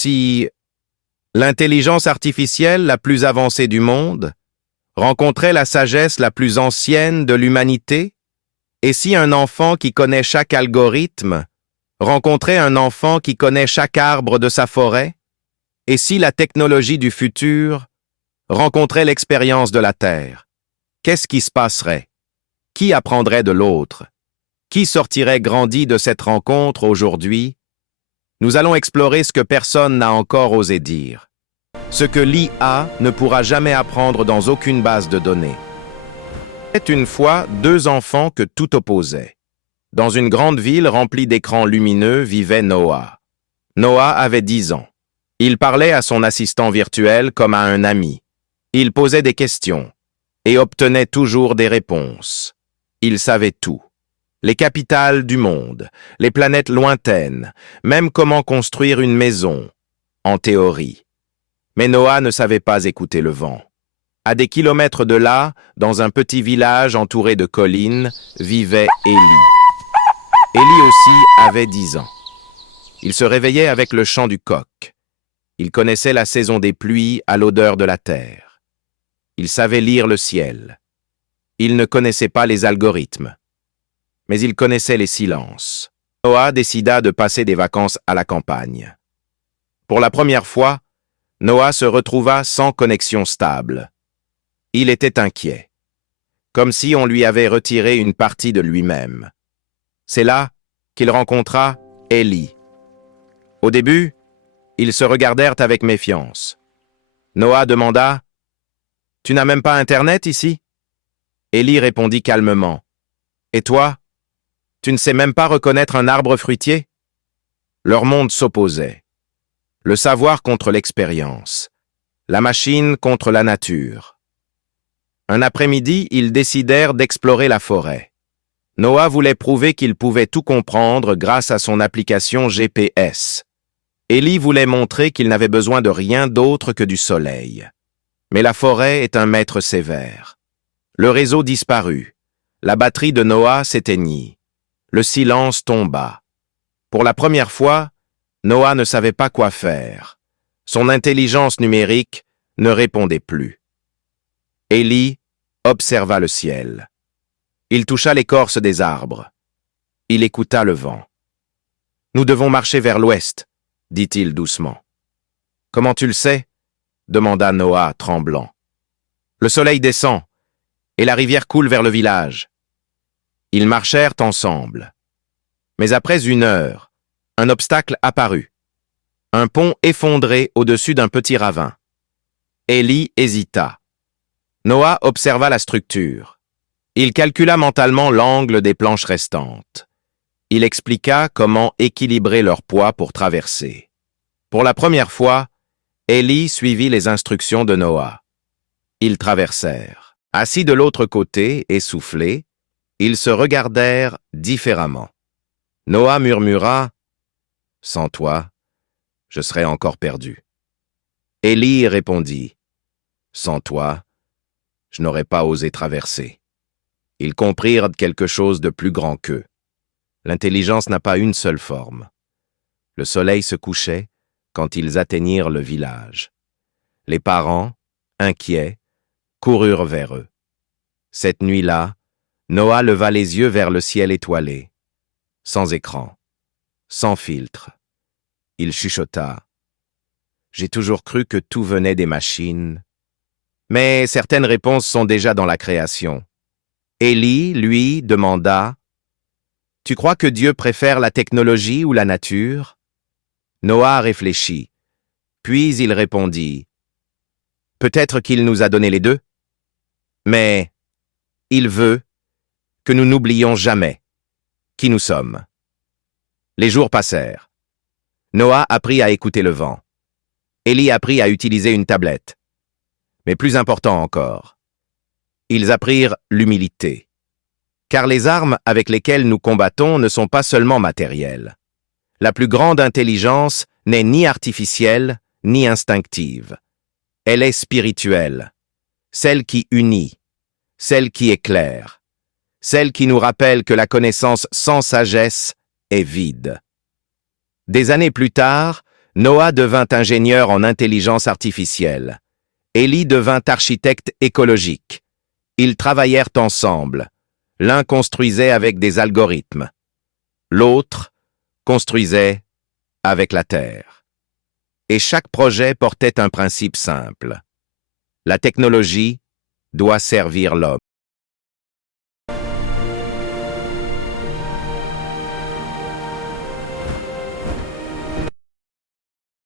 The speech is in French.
Si l'intelligence artificielle la plus avancée du monde rencontrait la sagesse la plus ancienne de l'humanité, et si un enfant qui connaît chaque algorithme rencontrait un enfant qui connaît chaque arbre de sa forêt, et si la technologie du futur rencontrait l'expérience de la Terre, qu'est-ce qui se passerait? Qui apprendrait de l'autre? Qui sortirait grandi de cette rencontre aujourd'hui? Nous allons explorer ce que personne n'a encore osé dire. Ce que l'IA ne pourra jamais apprendre dans aucune base de données. C'était une fois deux enfants que tout opposait. Dans une grande ville remplie d'écrans lumineux vivait Noah. Noah avait 10 ans. Il parlait à son assistant virtuel comme à un ami. Il posait des questions et obtenait toujours des réponses. Il savait tout. Les capitales du monde, les planètes lointaines, même comment construire une maison, en théorie. Mais Noah ne savait pas écouter le vent. À des kilomètres de là, dans un petit village entouré de collines, vivait Élie. Élie aussi avait 10 ans. Il se réveillait avec le chant du coq. Il connaissait la saison des pluies à l'odeur de la terre. Il savait lire le ciel. Il ne connaissait pas les algorithmes, mais il connaissait les silences. Noah décida de passer des vacances à la campagne. Pour la première fois, Noah se retrouva sans connexion stable. Il était inquiet, comme si on lui avait retiré une partie de lui-même. C'est là qu'il rencontra Élie. Au début, ils se regardèrent avec méfiance. Noah demanda « Tu n'as même pas Internet ici ?» Élie répondit calmement « Et toi, tu ne sais même pas reconnaître un arbre fruitier ?» Leur monde s'opposait. Le savoir contre l'expérience. La machine contre la nature. Un après-midi, ils décidèrent d'explorer la forêt. Noah voulait prouver qu'il pouvait tout comprendre grâce à son application GPS. Élie voulait montrer qu'il n'avait besoin de rien d'autre que du soleil. Mais la forêt est un maître sévère. Le réseau disparut. La batterie de Noah s'éteignit. Le silence tomba. Pour la première fois, Noah ne savait pas quoi faire. Son intelligence numérique ne répondait plus. Élie observa le ciel. Il toucha l'écorce des arbres. Il écouta le vent. « Nous devons marcher vers l'ouest, » dit-il doucement. « Comment tu le sais ?» demanda Noah, tremblant. « Le soleil descend, et la rivière coule vers le village. » Ils marchèrent ensemble. Mais après 1 heure, un obstacle apparut. Un pont effondré au-dessus d'un petit ravin. Élie hésita. Noah observa la structure. Il calcula mentalement l'angle des planches restantes. Il expliqua comment équilibrer leur poids pour traverser. Pour la première fois, Élie suivit les instructions de Noah. Ils traversèrent. Assis de l'autre côté, essoufflés, ils se regardèrent différemment. Noah murmura « Sans toi, je serais encore perdu. » Élie répondit « Sans toi, je n'aurais pas osé traverser. » Ils comprirent quelque chose de plus grand qu'eux. L'intelligence n'a pas une seule forme. Le soleil se couchait quand ils atteignirent le village. Les parents, inquiets, coururent vers eux. Cette nuit-là, Noah leva les yeux vers le ciel étoilé, sans écran, sans filtre. Il chuchota. « J'ai toujours cru que tout venait des machines. » Mais certaines réponses sont déjà dans la création. Élie, lui, demanda « Tu crois que Dieu préfère la technologie ou la nature ?» Noah réfléchit. Puis il répondit « Peut-être qu'il nous a donné les deux, mais il veut que nous n'oublions jamais qui nous sommes. » Les jours passèrent. Noah apprit à écouter le vent. Élie apprit à utiliser une tablette. Mais plus important encore, ils apprirent l'humilité. Car les armes avec lesquelles nous combattons ne sont pas seulement matérielles. La plus grande intelligence n'est ni artificielle, ni instinctive. Elle est spirituelle, celle qui unit, celle qui éclaire, celle qui nous rappelle que la connaissance sans sagesse est vide. Des années plus tard, Noah devint ingénieur en intelligence artificielle. Élie devint architecte écologique. Ils travaillèrent ensemble. L'un construisait avec des algorithmes. L'autre construisait avec la Terre. Et chaque projet portait un principe simple. La technologie doit servir l'homme.